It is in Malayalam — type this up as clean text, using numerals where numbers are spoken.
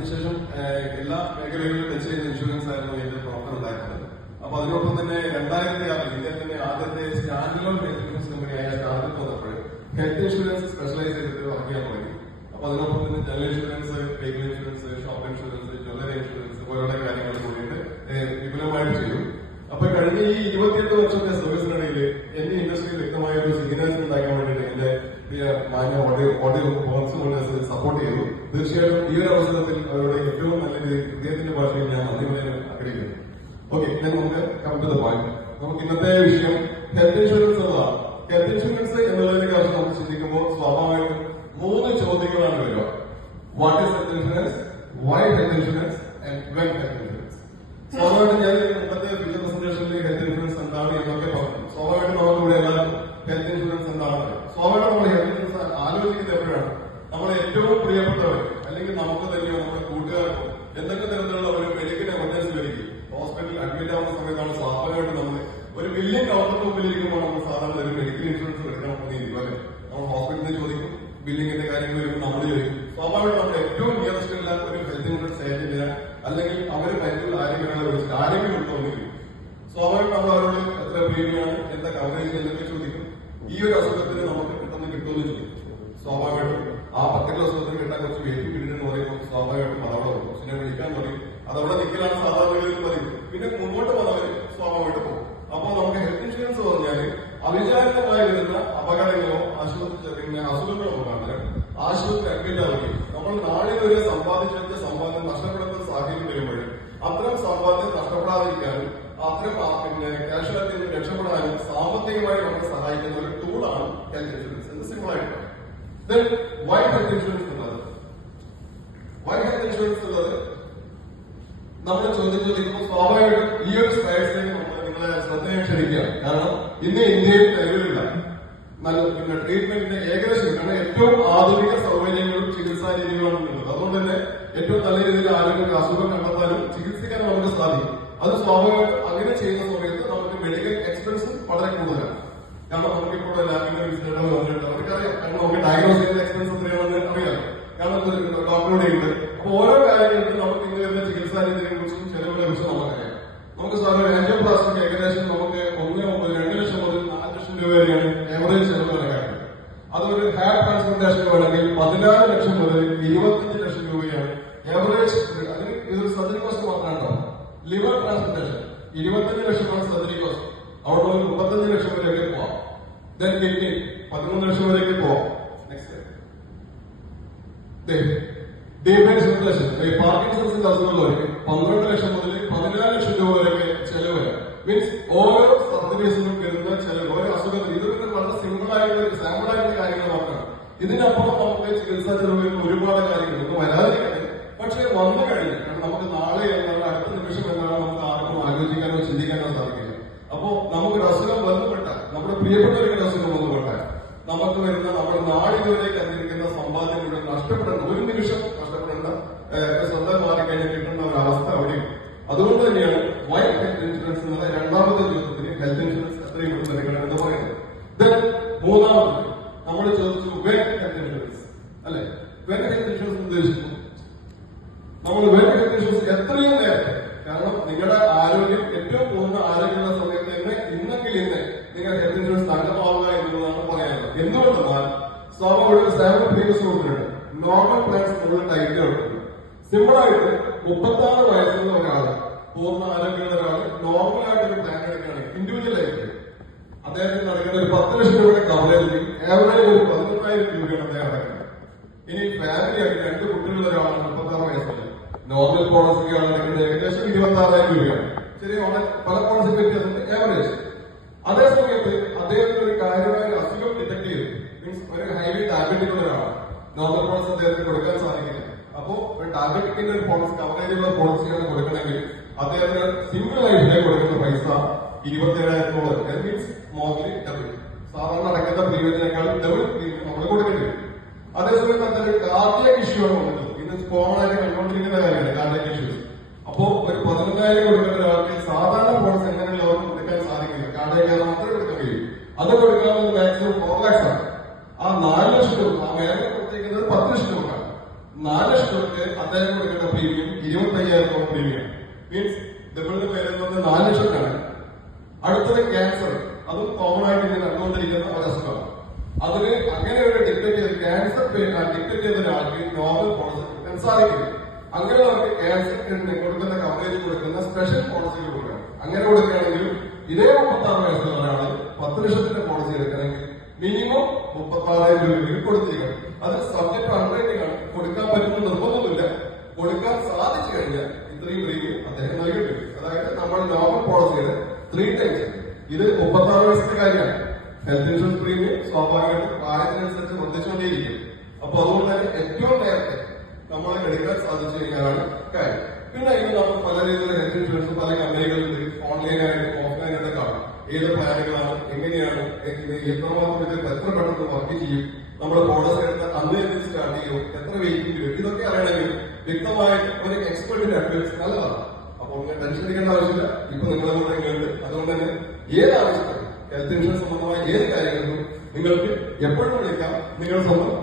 അതിനുശേഷം എല്ലാ മേഖലകളിലും ടച്ച് ചെയ്യുന്ന ഇൻഷുറൻസ് ആയിരുന്നു എന്റെ പ്രവർത്തനം ഉണ്ടായിരുന്നത്. അപ്പൊ അതിനൊപ്പം തന്നെ 2006 ഇന്ത്യയിൽ തന്നെ ആദ്യത്തെ സ്റ്റാൻഡ് ലോൺ ഹെൽത്ത് ഇൻഷുറൻസ് കമ്പനിയായ സ്റ്റാർട്ട് വന്നപ്പോൾ ഹെൽത്ത് ഇൻഷുറൻസ് സ്പെഷ്യലൈസ് ചെയ്തിട്ട് വർക്ക് ചെയ്യാൻ തുടങ്ങി. അപ്പൊ അതിനൊപ്പം തന്നെ general insurance, vehicle insurance, shop insurance, jewellery insurance പോലുള്ള കാര്യങ്ങൾ കൂടിയിട്ട് വിപുലമായിട്ട് ചെയ്തു. അപ്പൊ കഴിഞ്ഞ ഈ 28 വർഷത്തെ സർവീസിനിടയിൽ എന്റെ ഇൻഡസ്ട്രിയിൽ വ്യക്തമായ ഒരു സിഗ്നേച്ചർ ഉണ്ടാക്കാൻ വേണ്ടിയിട്ട് എന്റെ മാന്യ ഓഡിയോ സപ്പോർട്ട് ചെയ്തു. തീർച്ചയായിട്ടും ഈ ഒരു അവസരത്തിൽ അവരുടെ ഏറ്റവും നല്ല ഹൃദയത്തിന്റെ ഭാഷയിൽ ഞാൻ നന്ദി പറയാൻ ആഗ്രഹിക്കുന്നു. ഓക്കെ, നമുക്ക് കം ടു ദ പോയിന്റ്. നമുക്ക് ഇന്നത്തെ വിഷയം ഹെൽത്ത് ഇൻഷുറൻസ് എന്നതാണ്. ഹെൽത്ത് ഇൻഷുറൻസ് എന്നുള്ളതിനെ കുറിച്ച് നമുക്ക് ചിന്തിക്കുമ്പോൾ സ്വാഭാവികമായിട്ടും 3 ചോദ്യങ്ങളാണ് വരിക. What is health insurance, why health insurance and when health insurance. സ്വാഭാവികമായിട്ടും ഞാൻ മുമ്പത്തെ ഫീച്ചർ പ്രസന്റേഷനിൽ ഹെൽത്ത് ഇൻഷുറൻസ് എന്താണ് എന്നൊക്കെ പറഞ്ഞു. സ്വാഭാവികമായിട്ടും നമുക്ക് ഇവിടെ എല്ലാവരും ഹെൽത്ത് ഇൻഷുറൻസ് എന്താണ്, സ്വാഭാവികമായിട്ടും നമ്മൾ ഹെൽത്ത് ഇൻഷുറൻസ് ആലോചിക്കുന്നത് എപ്പോഴാണ് നമ്മളെ ഏറ്റവും പ്രിയപ്പെട്ടവർ അല്ലെങ്കിൽ നമുക്ക് തന്നെയോ നമ്മുടെ കൂട്ടുകാർക്കോ എന്തൊക്കെ തരത്തിലുള്ള ഒരു മെഡിക്കൽ എമർജൻസി വരികയും ഹോസ്പിറ്റലിൽ അഡ്മിറ്റ് ആവുന്ന സമയത്താണ് സ്വാഭാവികമായിട്ട് നമ്മൾ ഒരു വലിയ കൗണ്ടറിന് മുമ്പിൽ ഇരിക്കുമ്പോൾ നമ്മൾ സാധാരണ ഒരു മെഡിക്കൽ ഇൻഷുറൻസ് എടുക്കണം എന്ന് ഇരിക്കും അല്ലെ. നമ്മൾ ഹോസ്പിറ്റലിൽ ചോദിക്കും, ബില്ലിങ്ങിന്റെ കാര്യങ്ങൾ വരുമ്പോൾ നമ്മൾ ചോദിക്കും. സ്വാഭാവികമായിട്ട് നമ്മൾ ഏറ്റവും നിയറസ്റ്റ് ഇല്ലാത്ത ഒരു ഹെൽത്ത് ഇൻഷുറൻസ് ഏജന്റിന് അല്ലെങ്കിൽ അവർ മറ്റുള്ള ആരെങ്കിലും വിളിച്ചിട്ട് ആരെങ്കിലും ഉണ്ടോന്നിരിക്കും. സ്വാഭാവികം നമ്മൾ അവരോട് എത്ര പ്രീമിയാണ്, എന്താ കവറേജ് എന്നൊക്കെ ചോദിക്കും. ഈ ഒരു അസുഖത്തിന് നമുക്ക് പെട്ടെന്ന് കിട്ടുമെന്ന് ചോദിക്കും. സ്വാഭാവികമായിട്ടും ആ പർട്ടിക്കുലർ അസുഖത്തിന് കിട്ടാൻ കുറച്ച് വെയിറ്റ് പീരീഡ് എന്ന് പറയുമ്പോൾ സ്വാഭാവികമായിട്ടും അതവിടെ കൊച്ചിനെ വിളിക്കാൻ പറയും. അതവിടെ നിൽക്കലാണ് സാധാരണഗതിയിൽ പറയും. പിന്നെ മുന്നോട്ട് വന്നവർ സ്വാഭാവികമായിട്ട് പോകും. അപ്പോൾ നമുക്ക് ഹെൽത്ത് ഇൻഷുറൻസ് പറഞ്ഞാൽ അവിചാരിതമായി വരുന്ന അപകടങ്ങളോ പിന്നെ അസുഖങ്ങളോ ഉണ്ടാകുന്നത് ആശുപത്രി അഡ്മിറ്റ് ആവുകയും നമ്മൾ നാളെ വരെ സമ്പാദിച്ചു വെച്ച സമ്പാദ്യം നഷ്ടപ്പെടുന്ന സാഹചര്യം വരുമ്പോൾ അത്തരം സമ്പാദ്യം നഷ്ടപ്പെടാതിരിക്കാനും അത്തരം പിന്നെ ക്യാഷ്വാലിറ്റിയിൽ നിന്ന് രക്ഷപ്പെടാനും സാമ്പത്തികമായി നമുക്ക് സഹായിക്കുന്ന ഒരു ടൂളാണ് ഹെൽത്ത് ഇൻഷുറൻസ് എന്ന് സിമ്പിൾ ആയിട്ട്. വൈ ഹെൽത്ത് ഇൻഷുറൻസ് എന്നത് നമ്മൾ ചോദിക്കുമ്പോൾ സ്വാഭാവികമായിട്ടും ഈ ഒരു സ്ലൈഡ്സിലേക്ക് നിങ്ങളെ ശ്രദ്ധയെ ക്ഷണിക്കുക. കാരണം ഇന്ന് ഇന്ത്യയിൽ നിലവിലുള്ള നല്ല പിന്നെ ട്രീറ്റ്മെന്റിന്റെ ഏകദേശം കാരണം ഏറ്റവും ആധുനിക സൗകര്യങ്ങളും ചികിത്സാ രീതികളാണ് ഉള്ളത്. അതുകൊണ്ട് തന്നെ ഏറ്റവും നല്ല രീതിയിൽ ആരോഗ്യ അസുഖം കണ്ടെത്താനും ചികിത്സിക്കാനും നമുക്ക് സാധിക്കും. അത് സ്വാഭാവികമായിട്ടും അങ്ങനെ ചെയ്യുന്ന സമയത്ത് നമുക്ക് മെഡിക്കൽ എക്സ്പെൻസും വളരെ കൂടുതലാണ്. കാരണം നമുക്കിപ്പോൾ ലാബിന്റെ വിസിറ്റുകൾ വന്നിട്ട് അവർക്കറിയാം. കാരണം നമുക്ക് ഡയഗ്നോസ് ചെയ്യുന്ന എക്സ്പെൻസ് എത്രയാണെന്ന് അറിയാം. കാരണം ഡോക്ടറുടെ ഉണ്ട്. അപ്പൊ ഓരോ കാര്യങ്ങൾക്കും നമുക്ക് ഇന്ന് വരുന്ന ചികിത്സാ രീതിയെ കുറിച്ചും ചെലവിനെ കുറിച്ചും നമുക്കറിയാം. നമുക്ക് സാധാരണ ആൻജിയോപ്ലാസ്റ്റിക് ഏകദേശം നമുക്ക് 2 ലക്ഷം മുതൽ 4 ലക്ഷം രൂപ വരെയാണ് ഏവറേജ് ചെലവ് കണക്കാക്കുന്നത്. അതൊരു ഹാർട്ട് ട്രാൻസ്പ്ലാന്റേഷൻ വേണമെങ്കിൽ 14 ലക്ഷം മുതൽ 25 ലക്ഷം രൂപയാണ് ഏവറേജ്. അതിന് ഇതൊരു സർജറി കോസ്റ്റ് മാത്രമാണ്. ലിവർ ട്രാൻസ്പ്ലാന്റേഷൻ 25 ലക്ഷമാണ് സർജറി കോസ്റ്റ്. അവിടെ ഒരു 35 ലക്ഷം വരെയൊക്കെ പോവാം. ദെൻ കിഡ്നി 13 ലക്ഷം വരെയൊക്കെ പോവാം. നെക്സ്റ്റ് പാർക്കിൻസൺസിന്റെ അസുഖമുള്ളവർക്ക് 12 ലക്ഷം മുതൽ 14 ലക്ഷം രൂപ വരെയൊക്കെ ചെലവ് വരാം. മീൻസ് ഓരോ സർജറീസിനും വരുന്ന ചെലവ് ഓരോ അസുഖത്തിന് ഇതൊക്കെ വളരെ സിമ്പിൾ ആയിട്ടുള്ള സാമ്പിൾ ആയിട്ടുള്ള കാര്യങ്ങൾ മാത്രമാണ്. ഇതിനപ്പുറം നമുക്ക് ചികിത്സാ ചെലവ് ഒരുപാട് കാര്യങ്ങൾ ഒന്നും വരാതിരിക്കട്ടെ. പക്ഷെ വന്നു കഴിഞ്ഞു കാരണം നമുക്ക് നാളെ എന്നുള്ള അടുത്ത നിമിഷം എന്നാണ് നമുക്ക് ആർക്കും ആലോചിക്കാനോ ചിന്തിക്കാനോ സാധിക്കില്ല. അപ്പോ നമുക്കൊരു അസുഖം വന്നുപെട്ടാൽ നമ്മുടെ പ്രിയപ്പെട്ടവർക്ക് അസുഖം വന്നുപെട്ടാൽ നമുക്ക് വരുന്ന നമ്മുടെ നാടിതുവരെ കണ്ടിരിക്കുന്ന സമ്പാദ്യം ഇവിടെ നഷ്ടപ്പെടുന്ന ഒരു നിമിഷം നഷ്ടപ്പെടുന്ന സ്വന്തം മാറിക്കഴിഞ്ഞാൽ കിട്ടുന്ന ഒരു അവസ്ഥ അവിടെയും. അതുകൊണ്ട് തന്നെയാണ് വൈ ഹെൽത്ത് ഇൻഷുറൻസ് എന്നുള്ള രണ്ടാമത്തെ ചോദ്യത്തിന് ഹെൽത്ത് ഇൻഷുറൻസ് എത്രയും എടുക്കണം എന്ന് പറയുന്നത്. മൂന്നാമത് നമ്മൾ ചോദിച്ചു വെൻ ഹെൽത്ത് ഇൻഷുറൻസ് അല്ലെ. വെൻ ഹെൽത്ത് ഇൻഷുറൻസ് ഉദ്ദേശിക്കുന്നു നമ്മൾ വെൻ ഹെൽത്ത് ഇൻഷുറൻസ് എത്രയും നേരത്തെ. കാരണം നിങ്ങളുടെ ആരോഗ്യം ഏറ്റവും പൂർണ്ണ ആരോഗ്യമുള്ള സമയത്ത് തന്നെ ഇന്നെങ്കിൽ ഇന്ന് നിങ്ങൾ ഹെൽത്ത് ഇൻഷുറൻസ് അംഗമാവുക എന്നുള്ളതാണ് പറയാനുള്ളത്. എന്തുകൊണ്ടെന്നാൽ സ്വാഭാവിക സാമ്പിൾ പ്രീവിയസ് കൊടുത്തിട്ടുണ്ട്. നോർമൽ പ്ലാൻസ് നമ്മൾ ടൈറ്റ് കൊടുക്കുന്നത് സിമ്പിൾ ആയിട്ട് 36 വയസ്സുള്ള ഒരാള് പൂർണ്ണ ആരോഗ്യമുള്ള ഒരാള് നോർമൽ ആയിട്ട് ഒരു പ്ലാൻ എടുക്കുകയാണെങ്കിൽ ഇൻഡിവിജ്വൽ ആയിട്ട് അദ്ദേഹത്തിന് നടക്കുന്ന ഒരു 10 ലക്ഷം രൂപയുടെ കവറേജ് ഏവറേജ് ഒരു 11,000 രൂപയാണ് അദ്ദേഹം നടക്കുന്നത്. ഇനി ഫാമിലി ആയിട്ട് 2 കുട്ടികളുള്ള ഒരാളാണ് 36 വയസ്സുള്ള നോർമൽ പോളിസിക്കാണ് നടക്കുന്നത് ഏകദേശം 26,000 രൂപയാണ്. ശരി, പല പോളിസി വ്യത്യാസമുണ്ട് ഏവറേജ്. അതേസമയത്ത് അദ്ദേഹത്തിന് ഒരു കാര്യമായ അസുഖം ഡിറ്റക്ട് ചെയ്തു. മീൻസ് ഒരു ഹൈലി ഡയബറ്റിക് ഉള്ള ഒരാളാണ്. നോർമൽ പോളിസി അദ്ദേഹത്തിന് കൊടുക്കാൻ സാധിക്കില്ല. അപ്പോ ഒരു ഡയബറ്റിക്കിന്റെ ഒരു പോളിസി കവറേജുള്ള പോളിസിയാണ് കൊടുക്കണമെങ്കിൽ അദ്ദേഹത്തിന് സിംഗിൾ ലൈഫിലേക്ക് കൊടുക്കുന്ന പൈസ 27,000. Means merely double. സാധാരണ അടയ്ക്കുന്ന പ്രീമിയത്തിനേക്കാളും ഡബിൾ പ്രീമിയം നമ്മൾ കൊടുക്കേണ്ടി വരും. അതേസമയത്ത് അദ്ദേഹം കാർഡിയാക് ഇഷ്യൂ ആണ് വന്നത്. ഇന്ന് കോമൺ ആയിട്ട് കണ്ടുകൊണ്ടിരിക്കുന്ന കാര്യമാണ് കാർഡിയാക് ഇഷ്യൂസ്. അപ്പോ ഒരു 11,000 കൊടുക്കേണ്ട ഒരാൾക്ക് സാധാരണ പോളിസി എങ്ങനെയുള്ളവർക്ക് കൊടുക്കാൻ സാധിക്കില്ല. കാർഡിയാക് മാത്രമേ കൊടുക്കാൻ കഴിയും. അത് കൊടുക്കാവുന്നത് മാക്സിമം 4 lakhs ആണ്. ആ 4 ലക്ഷം രൂപ ആ മേഖല കൊടുത്തിരിക്കുന്നത് 10 ലക്ഷം രൂപ. 4 ലക്ഷം രൂപ വർഷമൊക്കെ അദ്ദേഹം കൊടുക്കേണ്ട പ്രീമിയം 25,000 പ്രീമിയം. മീൻസ് ഇതുപോലത്തെ പേരെന്ന് 4 ലക്ഷത്തിലാണ്. അടുത്തത് ക്യാൻസർ, അതും കോമൺ ആയിട്ട് ഇങ്ങനെ നടന്നുകൊണ്ടിരിക്കുന്ന ഒരു അസുഖമാണ്. അതിന് അങ്ങനെ ഒരു ടിക്കറ്റ് ചെയ്ത് ക്യാൻസർ ടിക്കറ്റ് ചെയ്ത ഒരാൾക്ക് നോർമൽ പോളിസി കൊടുക്കാൻ സാധിക്കില്ല. അങ്ങനെയുള്ളവർക്ക് ക്യാൻസർ കൊടുക്കുന്ന കവറേജ് കൊടുക്കുന്ന സ്പെഷ്യൽ പോളിസികൾ കൊടുക്കണം. അങ്ങനെ കൊടുക്കുകയാണെങ്കിലും ഇതേ 36 വയസ്സുള്ള ഒരാള് 10 ലക്ഷത്തിന്റെ പോളിസി എടുക്കണമെങ്കിൽ മിനിമം 36,000 രൂപയെങ്കിലും കൊടുത്തിരിക്കണം. അത് സബ്ജക്ട് അണ്ടർറൈറ്റിംഗ് ആണ്. കൊടുക്കാൻ പറ്റുന്ന നിർബന്ധമൊന്നുമില്ല. കൊടുക്കാൻ സാധിച്ചു കഴിഞ്ഞാൽ ഇത്രയും പ്രീമിയം അദ്ദേഹം നൽകിയിട്ടുണ്ട്. അതായത് നമ്മുടെ നോർമൽ പോളിസിയുടെ 3 ടൈംസ്. ഇത് 36 വയസ്സിന്റെ കാര്യമാണ്. ഹെൽത്ത് ഇൻഷുറൻസ് പ്രീമിയം സ്വാഭാവികമായിട്ടും പ്രായത്തിനനുസരിച്ച് വർദ്ധിച്ചുകൊണ്ടേയിരിക്കും. അപ്പൊ അതുകൊണ്ട് തന്നെ ഏറ്റവും നേരത്തെ നമ്മളെ എടുക്കാൻ സാധിച്ചു കഴിഞ്ഞാലാണ് കാര്യം. പിന്നെ ഇത് നമ്മൾ പല രീതിയിലുള്ള ഹെൽത്ത് ഇൻഷുറൻസ് പല കമ്പനികളിൽ ഓൺലൈനായിട്ട് ഓഫ്ലൈനായിട്ട് കാണും. ഏത് പ്ലാനുകളാണ്, എങ്ങനെയാണ്, എത്രമാത്രം ഇത് എത്ര പെട്ടെന്ന് വർക്ക് ചെയ്യും, നമ്മുടെ പോളിസി എടുത്ത അന്ന് എന്ത് സ്റ്റാർട്ട് ചെയ്യും, എത്ര വെയിറ്റിംഗ് വരും, ഇതൊക്കെ അറിയണമെങ്കിൽ വ്യക്തമായിട്ട് ഒരു എക്സ്പെർട്ടിന്റെ അഡ്വൈസ് നല്ലതാണ്. അപ്പോൾ നിങ്ങൾ ടെൻഷൻ എടുക്കേണ്ട ആവശ്യമില്ല. ഇപ്പൊ നിങ്ങളുടെ കൂടെ ഉണ്ട്. അതുകൊണ്ട് തന്നെ ഏത് ആവശ്യത്തിനും ഹെൽത്ത് ഇൻഷുറൻസ് സംബന്ധമായ ഏത് കാര്യങ്ങൾക്കും നിങ്ങൾക്ക് എപ്പോഴും വിളിക്കാം. നിങ്ങളുടെ സ്വന്തം